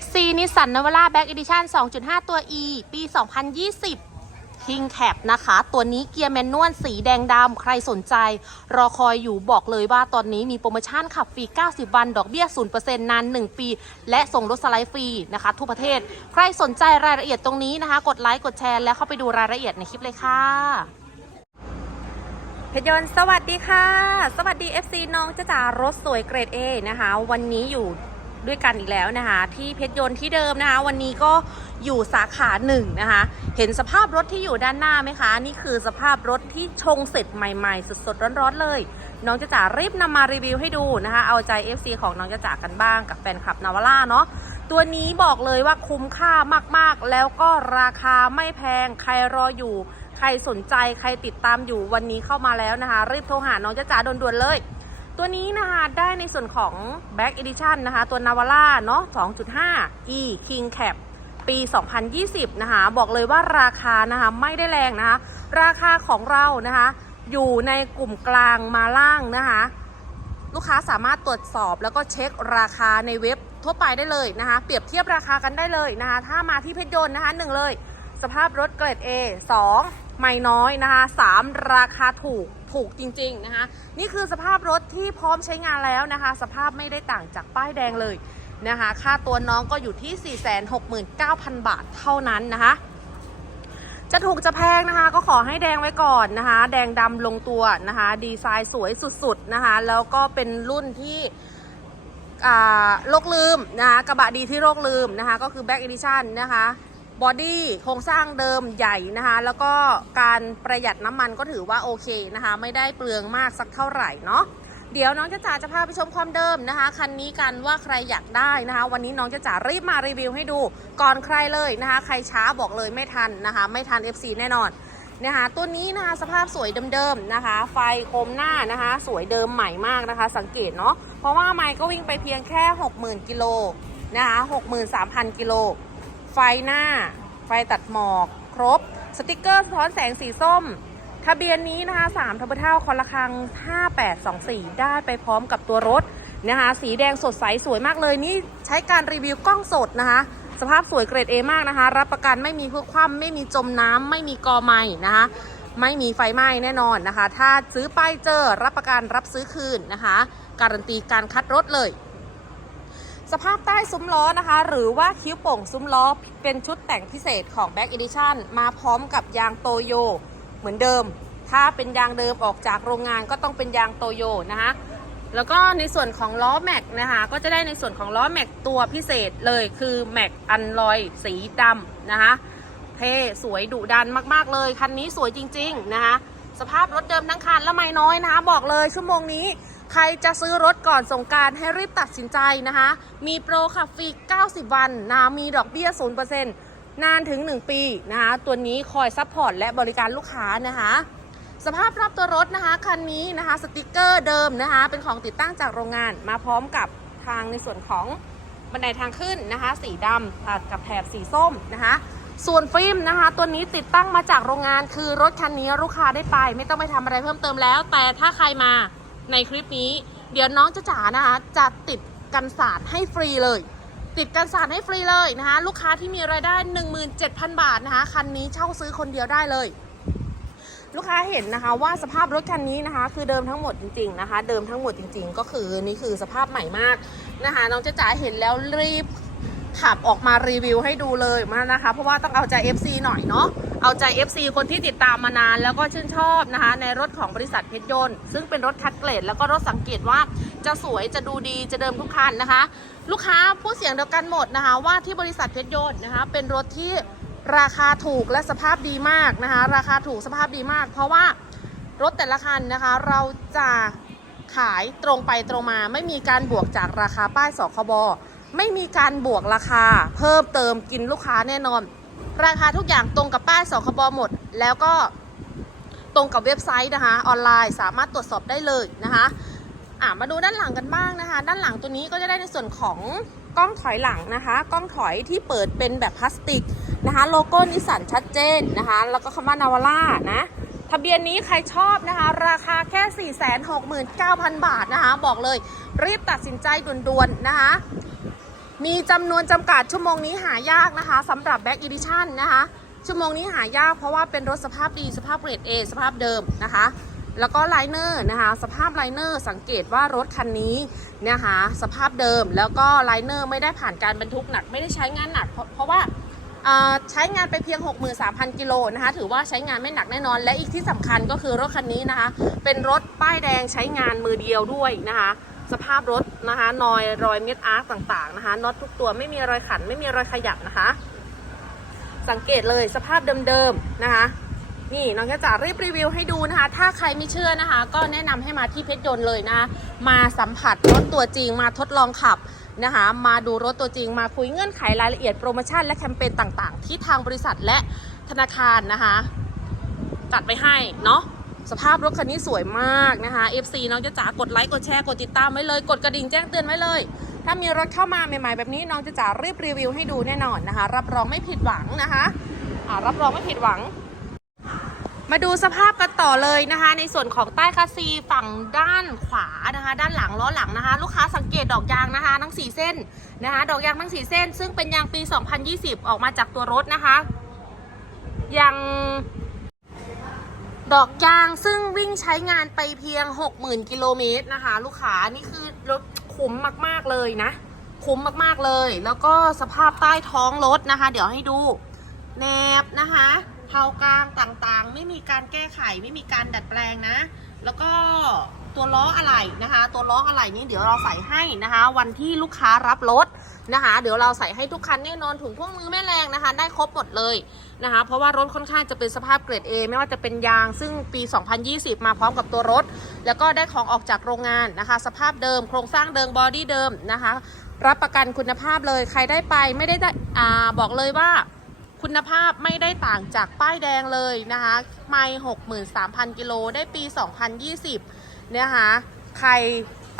FC Nissan Navara Back Edition 2.5 ตัว E ปี 2020 King Cap นะคะ ตัวนี้เกียร์แมนนวลสีแดงดำใครสนใจ รอคอยอยู่บอกเลยว่าตอนนี้มีโปรโมชั่นขับฟรี 90 วัน ดอกเบี้ย 0%นาน 1 ปี และส่งรถสไลด์ฟรีนะคะ ทั่วประเทศ ใครสนใจรายละเอียดตรงนี้นะคะ กดไลค์ กดแชร์ แล้วเข้าไปดูรายละเอียดในคลิปเลยค่ะเพยนต์สวัสดีค่ะ สวัสดี FC น้องจ้าจ๋ารถสวยเกรด A นะคะ วันนี้อยู่ ด้วยกันอีกแล้วนะคะ ที่เพชรยนต์ที่เดิมนะคะ วันนี้ก็อยู่สาขาหนึ่งนะคะ เห็นสภาพรถที่อยู่ด้านหน้าไหมคะ นี่คือสภาพรถที่ชงเสร็จใหม่ๆ สดๆร้อนๆเลย น้องจ้าจ๋ารีบนำมารีวิวให้ดูนะคะ เอาใจ FC ของน้องจ้าจ๋ากันบ้างกับแฟนคลับนาวาร่าเนาะตัวนี้บอกเลยว่าคุ้มค่ามากๆ แล้วก็ราคาไม่แพงใครรออยู่ ใครสนใจใครติดตามอยู่วันนี้เข้ามาแล้วนะคะ รีบโทรหาน้องจ้าจ๋าด่วนๆเลย ตัวนี้นะคะได้ในส่วนของ Back Edition นะคะ ตัว Navara เนาะ 2.5 E King Cap ปี 2020 นะคะ บอกเลยว่าราคานะคะไม่ได้แรงนะคะ ราคาของเรานะคะ อยู่ในกลุ่มกลางมาล่างนะคะ ลูกค้าสามารถตรวจสอบแล้วก็เช็คราคาในเว็บทั่วไปได้เลยนะคะ เปรียบเทียบราคากันได้เลยนะคะ ถ้ามาที่เพชรยนต์นะคะหนึ่งเลย สภาพรถเกรด A 2 ไม่น้อยนะคะ 3 ราคาถูก ถูกจริงๆนะคะ นี่คือสภาพรถที่พร้อมใช้งานแล้วนะคะ สภาพไม่ได้ต่างจากป้ายแดงเลยนะคะ ค่าตัวน้องก็อยู่ที่ 469,000 บาทเท่านั้นนะคะ จะถูกจะแพงนะคะ ก็ขอให้แดงไว้ก่อนนะคะ แดงดำลงตัวนะคะ ดีไซน์สวยสุดๆนะคะ แล้วก็เป็นรุ่นที่อ่าโลกลืมนะคะกระบะดีที่โลกลืมนะคะ ก็คือ Back Edition นะคะ บอดี้โครงสร้างเดิมใหญ่นะคะ แล้วก็การประหยัดน้ำมันก็ถือว่าโอเคนะคะ ไม่ได้เปลืองมากสักเท่าไหร่เนาะเดี๋ยวน้องจะจ๋าจะพาไปชมความเดิมนะคะ คันนี้กันว่าใครอยากได้นะคะ วันนี้น้องจะจ๋ารีบมารีวิวให้ดูก่อนใครเลยนะคะ ใครช้าบอกเลยไม่ทันนะคะ ไม่ทัน FC แน่นอนนะคะตัวนี้นะคะสภาพสวยเดิมๆนะคะ ไฟโคมหน้านะคะ สวยเดิมใหม่มากนะคะ สังเกตเนาะเพราะว่าไมค์ก็วิ่งไปเพียงแค่ 60,000กิโลนะคะ63,000กิโล ไฟหน้า ไฟตัดหมอก ครบ สติกเกอร์สะท้อนแสงสีส้ม ทะเบียนนี้นะคะ3ทับเท่าคอละครัง 5824 ได้ไปพร้อมกับตัวรถนะคะ สีแดงสดใสสวยมากเลยนี่ใช้การรีวิวกล้องสดนะคะ สภาพสวยเกรด A มากนะคะ รับประกันไม่มีพวกคว่ำไม่มีจมน้ำไม่มีกอไหม้นะคะไม่มีไฟไหม้แน่นอนนะคะ ถ้าซื้อไปเจอรับประกันรับซื้อคืนนะคะ การันตีการคัดรถเลย สภาพใต้ซุ้มล้อนะคะ หรือว่าคิ้วโป่งซุ้มล้อ เป็นชุดแต่งพิเศษของ Back Edition มาพร้อมกับยางโตโย เหมือนเดิม ถ้าเป็นยางเดิมออกจากโรงงานก็ต้องเป็นยางโตโยนะคะแล้วก็ในส่วนของล้อแม็กนะคะก็จะได้ในส่วนของล้อแม็กตัวพิเศษเลยคือแม็กอันลอยสีดำนะคะเท่สวยดุดันมากๆเลย คันนี้สวยจริง ๆ นะคะสภาพรถเดิมทั้งคันและไม่น้อยนะคะบอกเลยชั่วโมงนี้ ใครจะซื้อรถก่อนสงการให้รีบตัดสินใจนะคะ มีโปรขับฟรี 90 วันนะมีดอกเบี้ย 0%นานถึง 1 ปีนะคะตัวนี้คอยซัพพอร์ตและบริการลูกค้านะคะสภาพรอบตัวรถนะคะคันนี้นะคะสติกเกอร์เดิมนะคะเป็นของติดตั้งจากโรงงานมาพร้อมกับทางในส่วนของบันไดทางขึ้นนะคะ สีดำตัดกับแถบสีส้มนะคะ ส่วนฟิล์มนะคะ ตัวนี้ติดตั้งมาจากโรงงานคือรถคันนี้ลูกค้าได้ไป ไม่ต้องไปทำอะไรเพิ่มเติมแล้ว แต่ถ้าใครมา ในคลิปนี้ เดี๋ยวน้องจะจ๋านะคะ จะติดกันศาสตร์ให้ฟรีเลย ติดกันศาสตร์ให้ฟรีเลยนะคะ ลูกค้าที่มีรายได้ 17,000 บาทนะคะ คันนี้เช่าซื้อคนเดียวได้เลย ลูกค้าเห็นนะคะว่าสภาพรถคันนี้นะคะ คือเดิมทั้งหมดจริงๆนะคะ เดิมทั้งหมดจริง ๆ ก็คือนี่คือสภาพใหม่มากนะคะ น้องจะจ๋าเห็นแล้วรีบขับออกมารีวิวให้ดูเลยมานะคะ เพราะว่าต้องเอาใจ FC หน่อยเนาะ เอาใจ FC คนที่ติดตามมานานแล้วก็ชื่นชอบนะคะในรถของบริษัทเพชรยนต์ ซึ่งเป็นรถคัดเกรดแล้วก็รถสังเกตว่าจะสวยจะดูดีจะเดิมทุกคันนะคะ ลูกค้าพูดเสียงเดียวกันหมดนะคะ ว่าที่บริษัทเพชรยนต์นะคะเป็นรถที่ราคาถูกและสภาพดีมากนะคะ ราคาถูกสภาพดีมาก เพราะว่ารถแต่ละคันนะคะ เราจะขายตรงไปตรงมาไม่มีการบวกจากราคาป้ายสคบไม่มีการบวกราคา เพิ่มเติมกินลูกค้าแน่นอน ราคาทุกอย่างตรงกับป้ายสคบหมด แล้วก็ตรงกับเว็บไซต์นะคะ ออนไลน์สามารถตรวจสอบได้เลยนะคะอะมาดูด้านหลังกันบ้างนะคะ ด้านหลังตัวนี้ก็จะได้ในส่วนของกล้องถอยหลังนะคะ กล้องถอยที่เปิดเป็นแบบพลาสติกนะคะ โลโก้นิสสันชัดเจนนะคะ แล้วก็คำว่านาวาร่านะทะเบียนนี้ใครชอบนะคะ ราคาแค่ 469,000 บาทนะคะ บอกเลยรีบตัดสินใจด่วนๆนะคะ มีจำนวนจำกัดชั่วโมงนี้หายากนะคะสำหรับ Back Edition นะคะ ชั่วโมงนี้หายากเพราะว่าเป็นรถสภาพดีสภาพเกรด A สภาพเดิมนะคะ แล้วก็ไลเนอร์นะคะ สภาพไลเนอร์สังเกตว่ารถคันนี้นะคะสภาพเดิมแล้วก็ไลเนอร์ไม่ได้ผ่านการบรรทุกหนัก ไม่ได้ใช้งานหนัก เพราะเพราะว่าอ่าใช้งานไปเพียง 63,000 กิโลนะคะ ถือว่าใช้งานไม่หนักแน่นอน และอีกที่สำคัญก็คือรถคันนี้นะคะ เป็นรถป้ายแดงใช้งานมือเดียวด้วยนะคะ สภาพรถนะคะนอยรอยเม็ดอาร์คต่างๆนะคะน็อตทุกตัวไม่มีรอยขันไม่มีรอยขยับนะคะ สังเกตเลยสภาพเดิมๆนะคะ นี่น้องจะจ๋ารีบรีวิวให้ดูนะคะ ถ้าใครไม่เชื่อนะคะ ก็แนะนำให้มาที่เพชรยนต์เลยนะะมาสัมผัสรถตัวจริงมาทดลองขับนะคะมาดูรถตัวจริงมาคุยเงื่อนไขรายละเอียดโปรโมชั่นและแคมเปญต่างๆ ที่ทางบริษัทและธนาคารนะคะจัดไปให้เนาะ สภาพรถคันนี้สวยมากนะคะ FC น้องจะจ๋ากดไลค์กดแชร์กดติดตามไว้เลย กดกระดิ่งแจ้งเตือนไว้เลย ถ้ามีรถเข้ามาใหม่ๆแบบนี้น้องจะจ๋ารีบรีวิวให้ดูแน่นอนนะคะ รับรองไม่ผิดหวังนะคะอ่ารับรองไม่ผิดหวัง มาดูสภาพกันต่อเลยนะคะ ในส่วนของใต้คาซีฝั่งด้านขวานะคะ ด้านหลังล้อหลังนะคะ ลูกค้าสังเกตดอกยางนะคะ ทั้ง 4 เส้นนะคะ ดอกยางทั้ง 4 เส้น ซึ่งเป็นยางปี 2020 ออกมาจากตัวรถนะคะยัง ดอกยางซึ่งวิ่งใช้งานไปเพียง 60,000 กิโลเมตรนะคะ ลูกค้านี่คือรถคุ้มมาก ๆ เลยนะ คุ้มมาก ๆ เลย แล้วก็สภาพใต้ท้องรถนะคะ เดี๋ยวให้ดูแนบนะคะเผากลางต่างๆ ไม่มีการแก้ไขไม่มีการดัดแปลงนะ แล้วก็ตัวล้ออะไหล่นะคะ ตัวล้ออะไหล่นี้เดี๋ยวเราใส่ให้นะคะ วันที่ลูกค้ารับรถ นะคะ เดี๋ยวเราใส่ให้ทุกคันแน่นอนถุงพ่วงมือแม่แรงนะคะ ได้ครบหมดเลยนะคะ เพราะว่ารถค่อนข้างจะเป็นสภาพเกรด A ไม่ว่าจะเป็นยางซึ่งปี 2020 มาพร้อมกับตัวรถ แล้วก็ได้ของออกจากโรงงานนะคะ สภาพเดิมโครงสร้างเดิมบอดี้เดิมนะคะ รับประกันคุณภาพเลยใครได้ไปไม่ได้ได้อ่าบอกเลยว่าคุณภาพไม่ได้ต่างจากป้ายแดงเลยนะคะ ไม่ 63,000 กิโลได้ปี 2020 นะคะ ใคร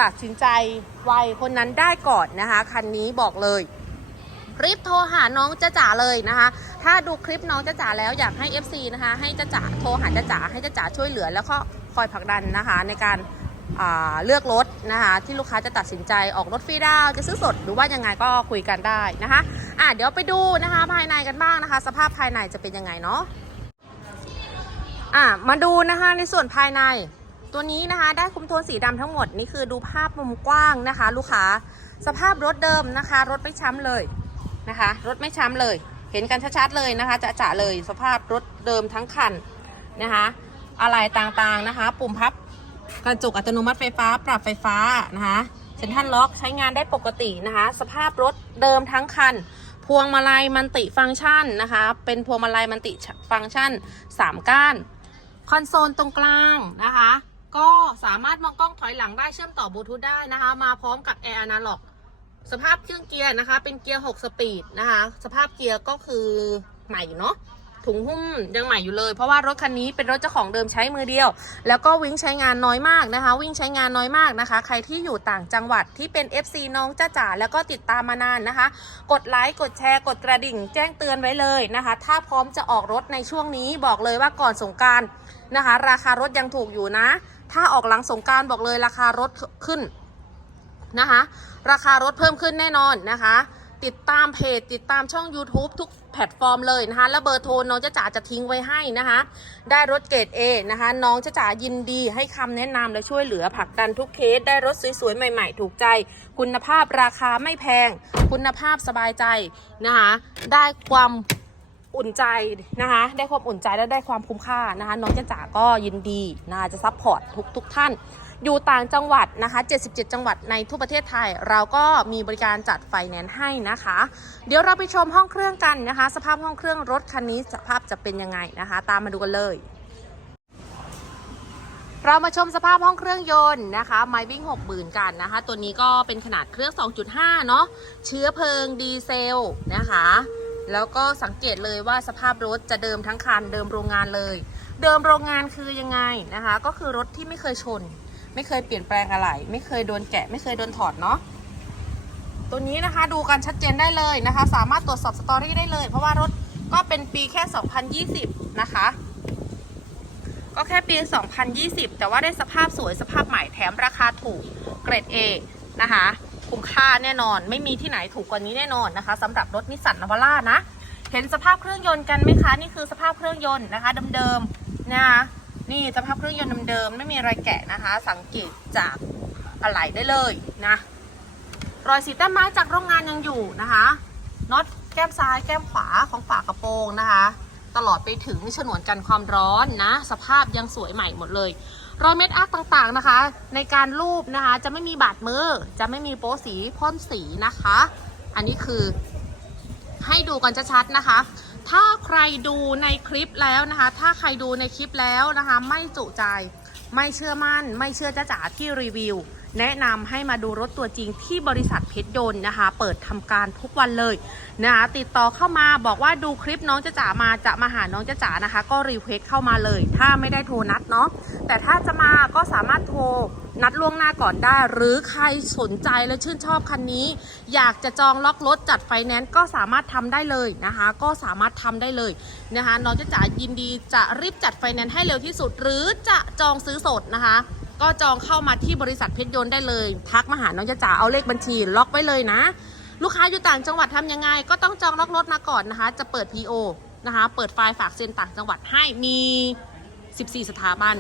ตัดสินใจไวคนนั้นได้ก่อนนะคะ คันนี้บอกเลยรีบโทรหาน้องจ้าจ๋าเลยนะคะ ถ้าดูคลิปน้องจ้าจ๋าแล้วอยากให้ FC นะคะ ให้จ้าจ๋าโทรหาจ้าจ๋าให้จ้าจ๋าช่วยเหลือ แล้วก็คอยผลักดันนะคะ ในการเลือกรถนะคะ ที่ลูกค้าจะตัดสินใจออกรถฟรีดาวจะซื้อสดหรือว่ายังไงก็คุยกันได้นะคะอะเดี๋ยวไปดูนะคะภายในกันบ้างนะคะ สภาพภายในจะเป็นยังไงเนาะอะมาดูนะคะในส่วนภายใน ตัวนี้นะคะได้คุมโทนสีดำทั้งหมดนี่คือดูภาพมุมกว้างนะคะ ลูกค้าสภาพรถเดิมนะคะ รถไม่ช้ำเลยนะคะ รถไม่ช้ำเลย เห็นกันชัดๆเลยนะคะจะจะๆเลยสภาพรถเดิมทั้งคันนะคะ อะไรต่างๆนะคะ ปุ่มพับกระจกอัตโนมัติไฟฟ้า ปรับไฟฟ้านะคะเซ็นทรัลล็อกใช้งานได้ปกตินะคะ สภาพรถเดิมทั้งคัน พวงมาลัยมันติฟังก์ชันนะคะ เป็นพวงมาลัยมันติฟังก์ชัน 3 ก้าน คอนโซลตรงกลางนะคะ ก็สามารถมองกล้องถอยหลังได้เชื่อมต่อบลูทูธได้นะคะ มาพร้อมกับแอร์อนาล็อกสภาพเครื่องเกียร์นะคะ เป็นเกียร์ 6 สปีดนะคะ สภาพเกียร์ก็คือใหม่อยู่เนาะถุงหุ้มยังใหม่อยู่เลย เพราะว่ารถคันนี้เป็นรถเจ้าของเดิมใช้มือเดียว แล้วก็วิ่งใช้งานน้อยมากนะคะ วิ่งใช้งานน้อยมากนะคะ ใครที่อยู่ต่างจังหวัดที่เป็น FC น้องจ้าจ๋าแล้วก็ติดตามมานานนะคะ กดไลค์กดแชร์กดกระดิ่ง แจ้งเตือนไว้เลยนะคะ ถ้าพร้อมจะออกรถในช่วงนี้บอกเลยว่าก่อนสงการนะคะ ราคารถยังถูกอยู่นะ ถ้าออกหลังสงการบอกเลยราคารถขึ้นนะคะ ราคารถเพิ่มขึ้นแน่นอนนะคะ ติดตามเพจ ติดตามช่อง YouTube ทุกแพลตฟอร์มเลยนะคะ แล้วเบอร์โทรน้องจ้าจ๋าจะทิ้งไว้ให้นะคะ ได้รถเกรด A นะคะ น้องจ้าจ๋ายินดีให้คำแนะนำและช่วยเหลือผลักดันทุกเคส ได้รถสวยๆ ใหม่ๆ ถูกใจ คุณภาพราคาไม่แพง คุณภาพสบายใจนะคะ ได้ความ อุ่นใจนะคะ ได้ความอุ่นใจและได้ความคุ้มค่านะคะ น้องจ้าจ๋าก็ยินดีนะคะจะซัพพอร์ตทุกทุกท่าน อยู่ต่างจังหวัดนะคะ 77 จังหวัดในทั่วประเทศไทย เราก็มีบริการจัดไฟแนนซ์ให้นะคะ เดี๋ยวเราไปชมห้องเครื่องกันนะคะ สภาพห้องเครื่องรถคันนี้สภาพจะเป็นยังไงนะคะ ตามมาดูกันเลยเรามาชมสภาพห้องเครื่องยนต์นะคะ ไมวิ่ง6 0,000กันนะคะ ตัวนี้ก็เป็นขนาดเครื่อง 2.5 เนาะ เชื้อเพลิงดีเซลนะคะ แล้วก็สังเกตเลยว่าสภาพรถจะเดิมทั้งคันเดิมโรงงานเลย เดิมโรงงานคือยังไงนะคะ ก็คือรถที่ไม่เคยชน ไม่เคยเปลี่ยนแปลงอะไร ไม่เคยโดนแกะ ไม่เคยโดนถอดเนาะตัวนี้นะคะดูกันชัดเจนได้เลยนะคะ สามารถตรวจสอบสตอรี่ได้เลย เพราะว่ารถก็เป็นปีแค่ 2020 นะคะ ก็แค่ปี 2020 แต่ว่าได้สภาพสวยสภาพใหม่แถมราคาถูกเกรด A นะคะ คุ้มค่าแน่นอน ไม่มีที่ไหนถูกกว่านี้แน่นอนนะคะสำหรับรถนิสสันนาวาร่านะ เห็นสภาพเครื่องยนต์กันไหมคะ นี่คือสภาพเครื่องยนต์นะคะเดิมๆนะคะนี่สภาพเครื่องยนต์เดิมๆไม่มีรอะไรแกะนะคะ สังเกตจากอะไหล่ได้เลยนะรอยสีแต้มไม้จากโรงงานยังอยู่นะคะน็อตแก้มซ้ายแก้มขวาของฝากระโปรงนะคะ ตลอดไปถึงฉนวนกันความร้อนนะ สภาพยังสวยใหม่หมดเลย รอยเม็ดอาร์คต่างๆนะคะ ในการรูปนะคะ จะไม่มีบาดมือ จะไม่มีโป๊สีพ่นสีนะคะ อันนี้คือ ให้ดูกันชัดๆนะคะ ถ้าใครดูในคลิปแล้วนะคะ ถ้าใครดูในคลิปแล้วนะคะ ไม่จุใจ ไม่เชื่อมั่น ไม่เชื่อจ้าจ๋าที่รีวิว แนะนำให้มาดูรถตัวจริงที่บริษัทเพชรยนต์นะคะ เปิดทำการทุกวันเลยนะคะติดต่อเข้ามาบอกว่าดูคลิปน้องจ้าจ๋ามาจะมาหาน้องจ้าจ๋านะคะ ก็รีเควสเข้ามาเลย ถ้าไม่ได้โทรนัดเนาะแต่ถ้าจะมาก็สามารถโทรนัดล่วงหน้าก่อนได้ หรือใครสนใจและชื่นชอบคันนี้ อยากจะจองล็อกรถจัดไฟแนนซ์ก็สามารถทำได้เลยนะคะ ก็สามารถทำได้เลยนะคะน้องจะจ๋ายินดีจะรีบจัดไฟแนนซ์ให้เร็วที่สุด หรือจะจองซื้อสดนะคะ ก็จองเข้ามาที่บริษัทเพชรยนต์ได้เลยทักมาหาน้องจะจ๋าเอาเลขบัญชีล็อกไว้เลยนะ ลูกค้าอยู่ต่างจังหวัดทำยังไง ก็ต้องจองล็อกรถมาก่อนนะคะ จะเปิด PO นะคะ เปิดไฟล์ฝากเซ็นต่างจังหวัดให้มี 14 สถาบัน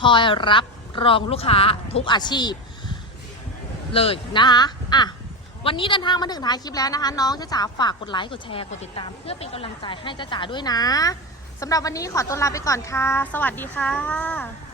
คอยรับรองลูกค้าทุกอาชีพเลยนะคะอะวันนี้เดินทางมาถึงท้ายคลิปแล้วนะคะ น้องจ้าจ๋าฝากกดไลค์กดแชร์กดติดตาม เพื่อเป็นกำลังใจให้จ้าจ๋าด้วยนะสำหรับวันนี้ขอตัวลาไปก่อนค่ะ สวัสดีค่ะ